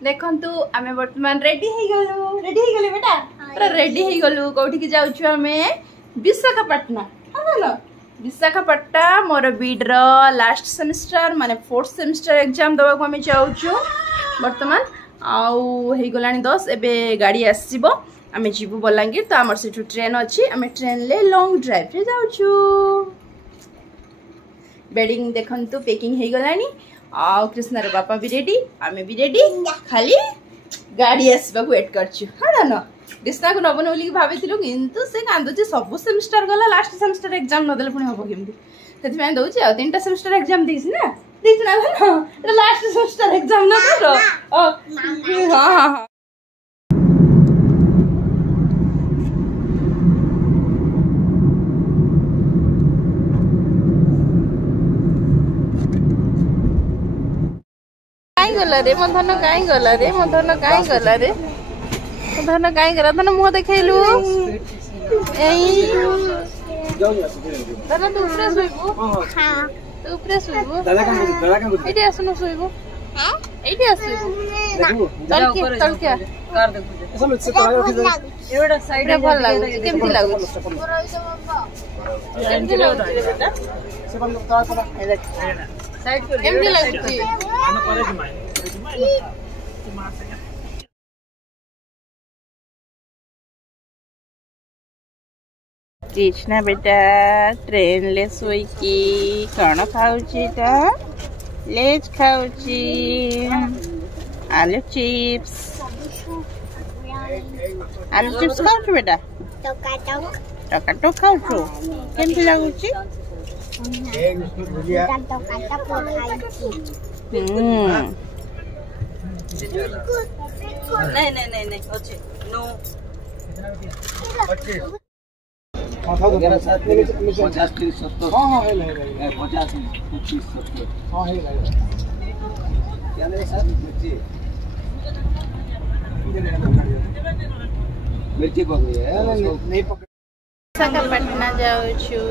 देखंतु आमे वर्तमान रेडी हे गलु बेटा पूरा रेडी हे गलु कोठी की जाउछु आमे विशाखापट्टनम हालो विशाखापट्टनम मोर बीड रो लास्ट सेमेस्टर माने 4th सेमेस्टर एग्जाम दबा को आमे जाउछु वर्तमान आउ हे गलानी 10 एबे गाड़ी आसीबो आमे जीवु बलांगीर तो हमर से ट्रेन अछि आमे ट्रेन ले लॉन्ग ड्राइव रे जाउछु बेडिंग देखंतु पैकिंग हे गलानी आ कृष्ण रे बापा भी रेडी आमे भी रेडी खाली गाड़ी आसबा को वेट करछु हां न कृष्णा को नबन बोली भाबिथिलु किंतु से कांदुची सब सेमेस्टर गला लास्ट सेमेस्टर एग्जाम न देले पुनी हबो केमती सेति मैं दउची आ तीनटा सेमेस्टर एग्जाम दिस ना लास्ट सेमेस्टर एग्जाम न करो हां हां गला रे मधन काई गला रे मधन काई गला रे मधन काई गला धन मुह देखैलु एई धन तू ऊपर सोइबो हां तू ऊपर सोइबो दादा का एठी आसनो सोइबो हां एठी आसो देखबो तल के कर देखबो सब से तोरा रखि एवडा साइड रे भल लागु केमति लागु केमति लागु बेटा से बंद तोरा तोरा साइड कर केमति लागु हम करे जमाई कृष्णा बेटा ट्रेन ले सोईकी कौन खाऊची ता लेज खाऊची आलू चिप्स खाऊछु बेटा टकाटक खाऊछु केमती लागुची नहीं अच्छे नो विशाखापट्टनम जाऊछु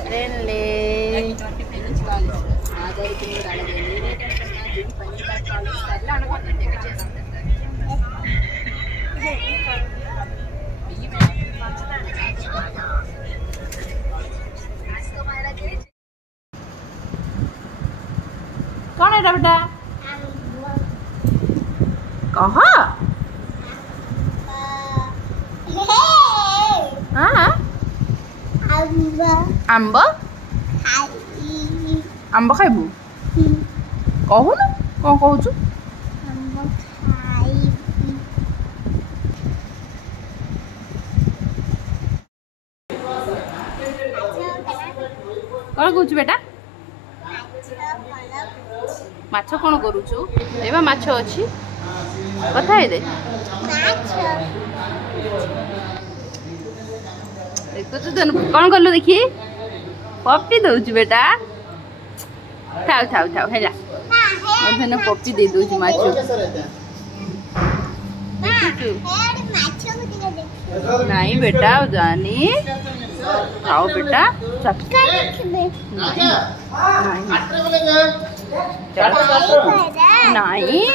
ट्रेन ले कौन है बेटा कह आंब आंब खाइबू कहू ना कौन कहूचु कौन कहूचु बेटा माछ कौन करूचु एबा माछ अछि कथा हे दे देखो तो जन कौन करलो देखी पप्पी दउछु बेटा थाउ थाउ थाउ हैला मधन पप्पी दे दउछु माछ नहीं बेटा जानी खाओ बेटा नहीं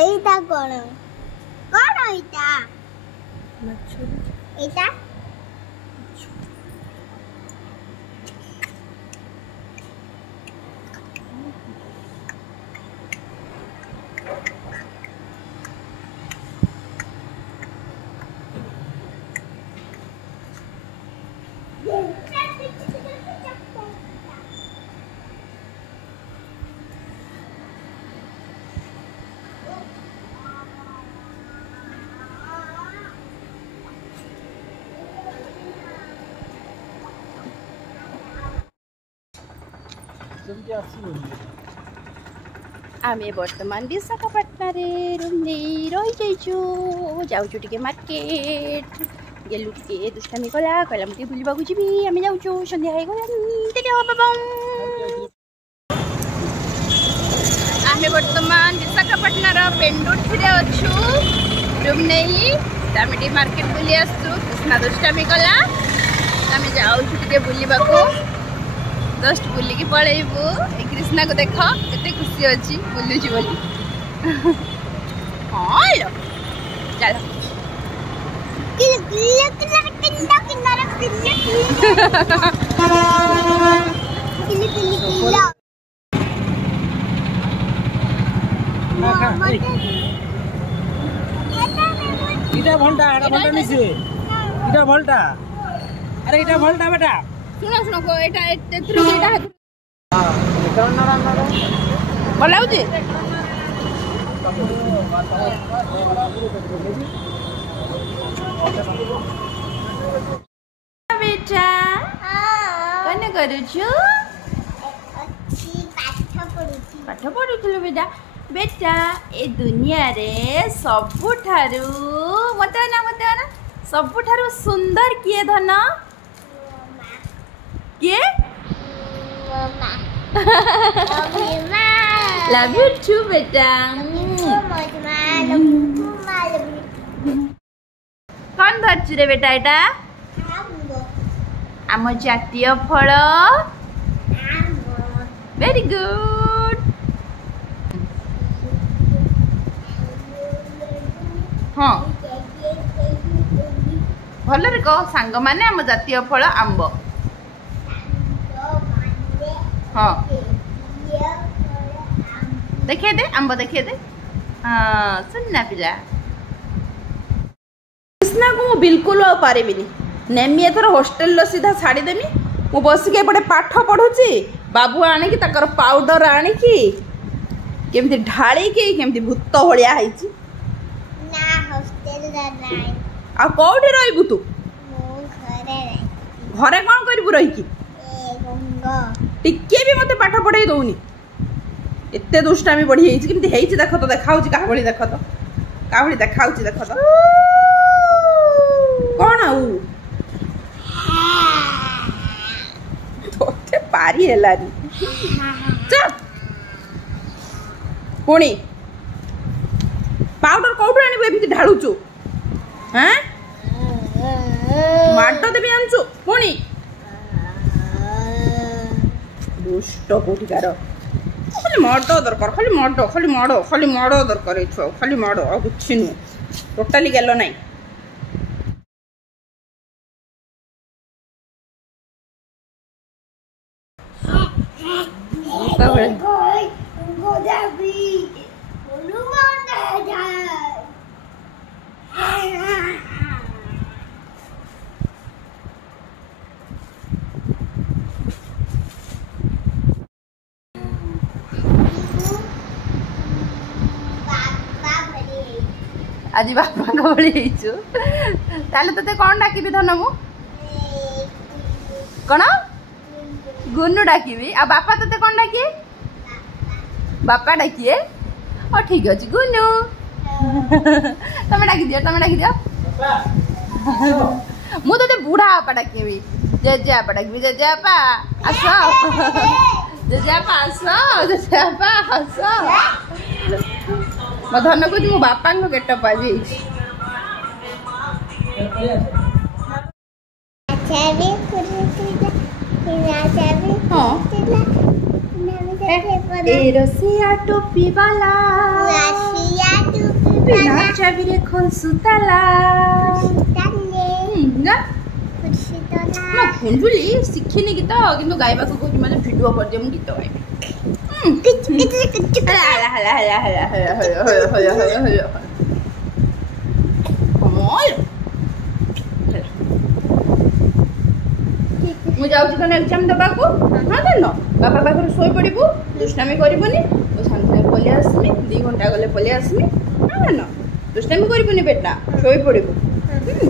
এইটা কোন কোন এইটা মাছ এইটা आमे वर्तमान विशाखापट्टनम रे रूम नहीं रही जाइछु जाउछु टिके मार्केट गेलु टिके दुष्टामी कला कहला मुझे बुलवा को जीवी आमे जाउछु संध्या हे गला टिके हो बाबा आमे वर्तमान विशाखापट्टनम रो पेंडुठी रे अछु रूम नहीं तामिडी मार्केट बुली आसु कृष्णा दुष्टामी कला आमे जाउछु टिके बुलवा को जस्ट बुली की पळेबू ए कृष्णा को देखो केते खुशी अछि बुलु जी बोली हां लो चलो इटा भल्टा निसे इटा भल्टा अरे इटा भल्टा बेटा सुनो सुनो को एटा एथरो एटा बोलाउ जे बेटा कने करू छु पाठ पढुथलु बेटा बेटा ए दुनिया रे सबुठारु मते ना सबुठारु सुंदर किए धन किए लव यू टू बेटा कौन धरछु रे बेटा एटा आम जातीय फल वेरी गुड हाँ भल रे कह सांग माने आम जातीय फल आंब हाँ देखिए दे आंब देखिए दे हाँ सुनना पिला कृष्णा को बिल्कुल पारिबिनी नेमी एथर हॉस्टेल लो सीधा छाड़ी देमी मु बसिके एपटे पाठ पढुची बाबू आनिकी ताकर पाउडर आनिकी केमती ढाळीकी केमती भूत भलिया हैची ना हॉस्टेल जानाई आ कोठी रहइबु तू मो घरे घरे कोन करबु रहिकी ए गंगा टिके भी मते पाठ पढाई दउनी एते दुष्टामी बढ़ी हैची केमती हैची देखो तो देखाउची का भली देखो तो का भली देखाउची देखो तो कोन आउ तोते पारी हेलानी चल पुणी पाउडर कोठु आनिबु एमती ढाळुचु हैं माटो देबी आनचु पुणी दुष्ट कोठिकार खाली मड दरकार खाली मड दरकार छुआ खाली मड आ किछि नु टोटाली गेलो नाही आज बापा को बड़ी हेचु ताले तते कोन डाकिबी धनमु कोन गुन्नू डाकिबी आ बापा तते कोन डाकिए बापा डाकिए ओ ठीक अछि गुन्नू तमे डाकी दियो मु तते बूढ़ा आपा डाकिबी जेजे आपा डाकिबी जेजे आपा आसो जेजे आपा आसो जेजे आपा आसो धन को मो बापा को गेटअप आज रसिया टोपी वाला बिना चाबी रे खोल सुताला ना खुंजुली शिखिनी गीत किंतु गाइबा को कहूँ माने वीडियो कर दे मु गीत गाइबी मु जाउची कने एग्जाम दबा को हां देन बापा पाखर सोई पड़िबू दुष्टामी करबनी तो शांति पले आसमी 2 घंटा गले पले आसमी हां देन दुष्टामी करबनी बेटा सोई पड़िबू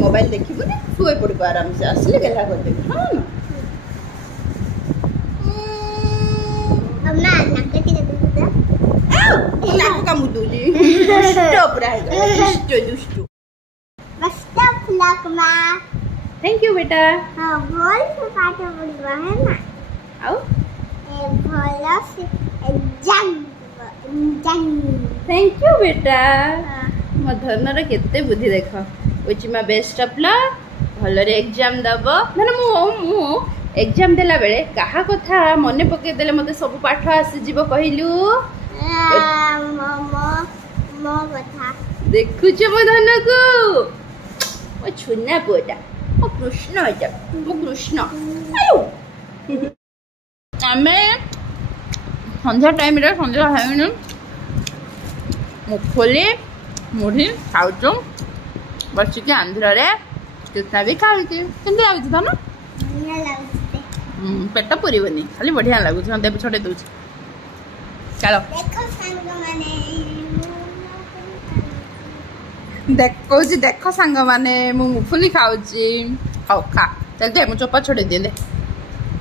मोबाइल देखिबनी सोई पड़िबू आराम से असली गेला कर दे हां ना अम्मा नाकती दे दे नाक का मुदुली दुष्ट पूरा है दुष्ट बस्ता लक माँ थैंक यू बेटा हाँ भल से पाठ पढ़वा है ना आओ भल से एग्जाम थैंक यू बेटा मो धनर केते बुद्धि देख wish my best of luck भलरे एग्जाम दब माने मु एग्जाम देला बेले कहा कथा मने पके देले मते सब पाठ आसी जीव कहिलु मो कथा देखु छ मो धन को ओ छुना पोटा ओ कृष्ण आजा मो कृष्ण आयो आमे संध्या टाइम रे संध्या हाइन मुखोले मुढ़ी खाऊ बस के आंध्र रे कितना भी खाऊ केमती लाଗୁଛି धन पेट पुरबनी खाली बढ़िया लगुच देव छोटे दूच चलो देख सांग माने मुफुली खाऊची खाओ खा चल दे मु चोपा छोड़े दे दे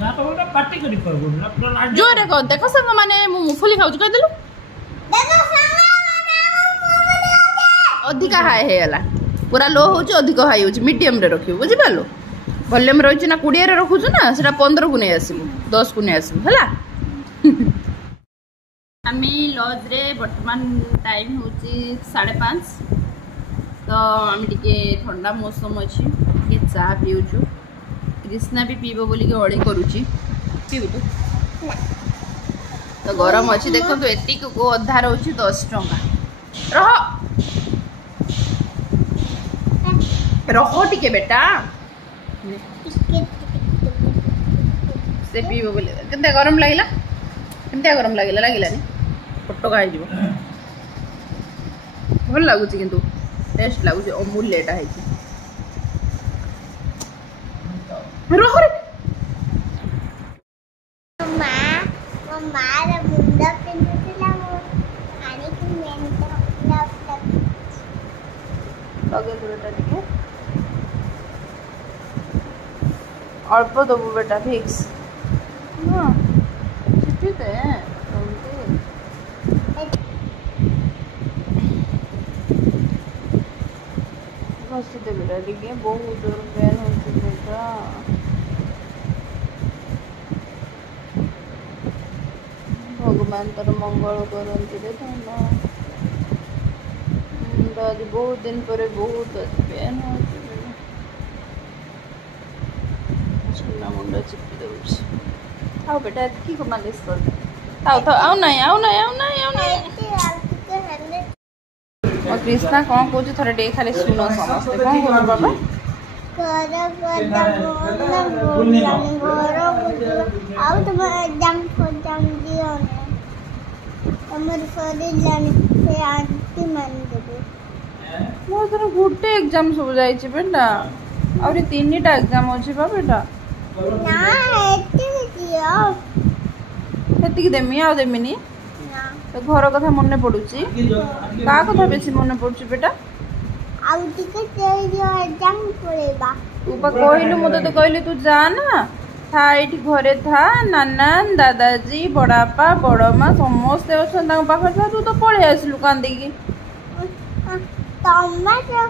ना तो बेटा पार्टी करी करबो ना पूरा लाड जोरे को देख सांग माने मुफुली खाऊची कह देलु अधिका हाई है गला पूरा लो होची अधिक हाई होची मीडियम रे रखियो बुझि पालो वॉल्यूम रहउची ना 20 रे रखुछु ना सेटा 15 को नै आसीबो 10 को नै आसीबो हला आमी लॉज रे वर्तमान टाइम होची 5:30 तो आमी टिके ठंडा मौसम अछि के चा पिउछु कृष्णा भी पीबो बोली के ओळी करूची पीबु तो गरम अछि देखो तो एतिक को अधा रहउची 10 टका रहो टिके बेटा से पीबो बोले केते गरम लागिला केते गरम लागिला लागिलानी फोटो गाई जीवो भल लागुची किंतु टेस्ट लागुची अमूल्य एटा हैची रहो रे माँ रे मुंडा पिंदुला मो आनी कि मेंट लगे दो बेटा टिके अल्प दबु बेटा फिक्स हां चिट्ठी दे बस दे बेटा टिके बहुत दूर पेन होची बेटा भगवान तर मंगल करंती रे धन्ना आज बहुत दिन पर बहुत पेन होची छुना मुंडा चिपकी दउछ आओ बेटा की को मालिश कर दे आओ तो आओ नहीं और कृष्णा कौन कहू थोड़े डे खाली सुनो समस्त कौन करो बाबा आउ तुम एग्जाम दियो ने हमर सरी जानी से आंटी मान देबे मो तर गुटे एग्जाम सब जाई छी बेटा और तीनटा एग्जाम अछि बा बेटा ना एते दियो एति की देमी आ देमिनी ना तो घर कथा मने पडुची का कथा बेसी मने पडुची बेटा आउ टिके तेरी दियो एग्जाम पड़ेबा तू पा कहलु मते तो कहले तू जा ना था एठी घरे था नाना दादाजी बड़ापा बड़मा समस्त अछन तांग पाखर था तू तो पळे आसलु कांदी की टमाटो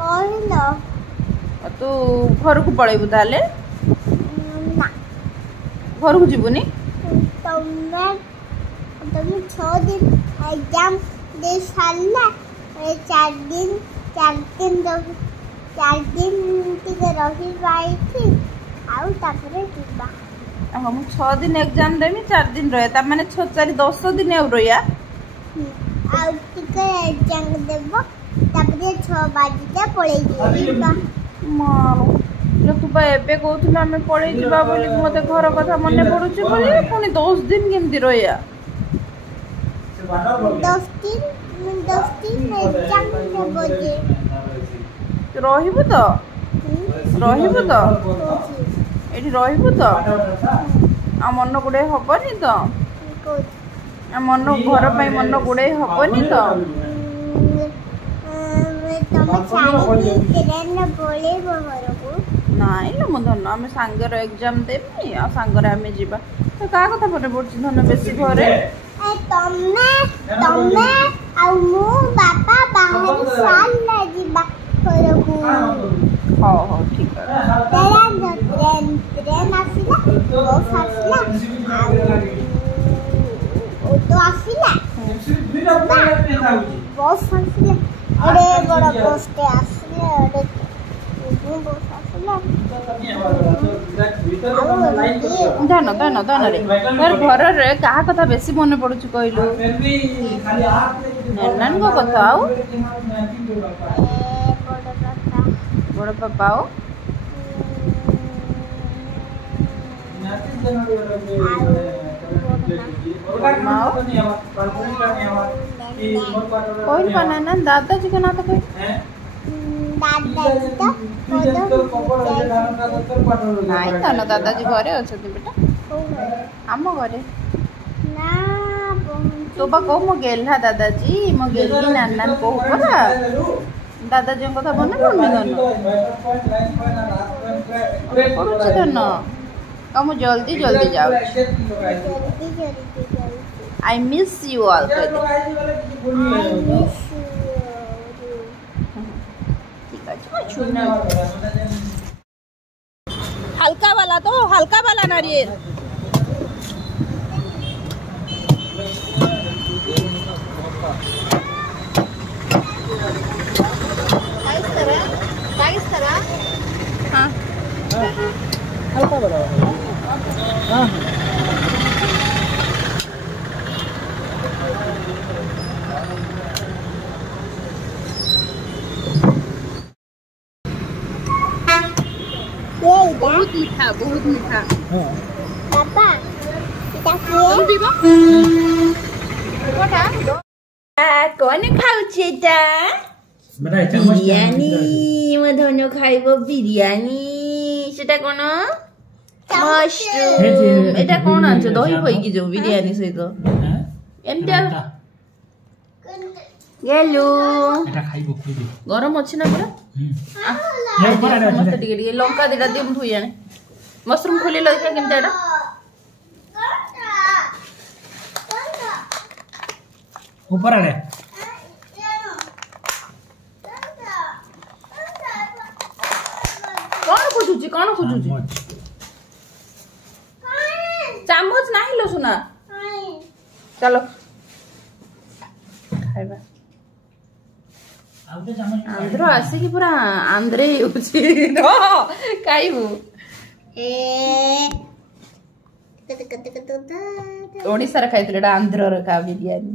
कहलो तू घर को पळेबु ताले ना घर को जीवनी तुम 6 दिन एग्जाम दे सारला 4 दिन टिके रही बाई थी आउ तापरे जीवा हम 6 दिन एग्जाम देमी 4 दिन रहे ता माने 6 4 10 दिन और रहिया आउ टिके एग्जाम देबो तापरे 6 बजे पळे जीवा मारो जो तू बा एबे कहथुला हमें पळे जीवा बोली मते घर कथा मने पडुची बोली पुनी 10 दिन केमती रहिया 10 दिन एग्जाम देबो जे रहिबु तो एठी रहिबु तो आ मन गुडे हबनी तो आ मन घर पई मन गुडे हबनी तो तमे चाहे ट्रेन न बोले घर को नाइ न म धन हम सांगर एग्जाम देबी आ सांगर हमें जीवा तो का कथा पटे पडची धन बेसी घरे ତମେ ତମେ ଆଉ ମୁଁ ବାପା ବାହାରେ ସାରିଲା ଯିବା ଘରକୁ। ହଉ ହଉ ଠିକ ଅଛି। ट्रेन आसिला बस आसिला ऑटो आसिला बस आसिला अरे बड़ा बस टे आसिला अरे बस आसिला धन धन धन रे तोर घर रे कहा कथा बेसी मन पड़ुछु कहलु नन्नन को कथा आउ बड़ पापा आओ कोई बना ना दादाजी का ना तो कोई दादाजी तो नहीं तो ना दादाजी घरे अछथि बेटा आम घरे ना तो बा को मो गेल्हा दादाजी मो गेल्ही नानान को परा दादाजी कथा बने पड़नी गन पड़ुछि तो न कम जल्दी जल्दी जाओ आई मिस यू ऑल हल्का वाला तो हल्का वाला नारियल हाँ हल्का बड़ा हाँ बहुत मीठा बहुत मीठा पापा तुम पीबो कोटा कौन खाउछि एटा बिरयानी मधुनो खाइबो बिरयानी सेटा कोन मशरूम एटा कोन आछ दही पईकी जो बिरयानी सहित एमटा गेलु एटा खाइबो खुइबो गरम अछि ना पूरा समस्त टिके टिके लंका देटा दिम धुई जाने मशरूम खोली लइका केमता एटा ऊपर आले कौन खोजुची चामच नाही लो सुना चलो खाइबा आंध्र आसे कि पूरा आंध्रे होची रो खाइबू ओडिसा रे खाइतले आंध्र रे का बिरयानी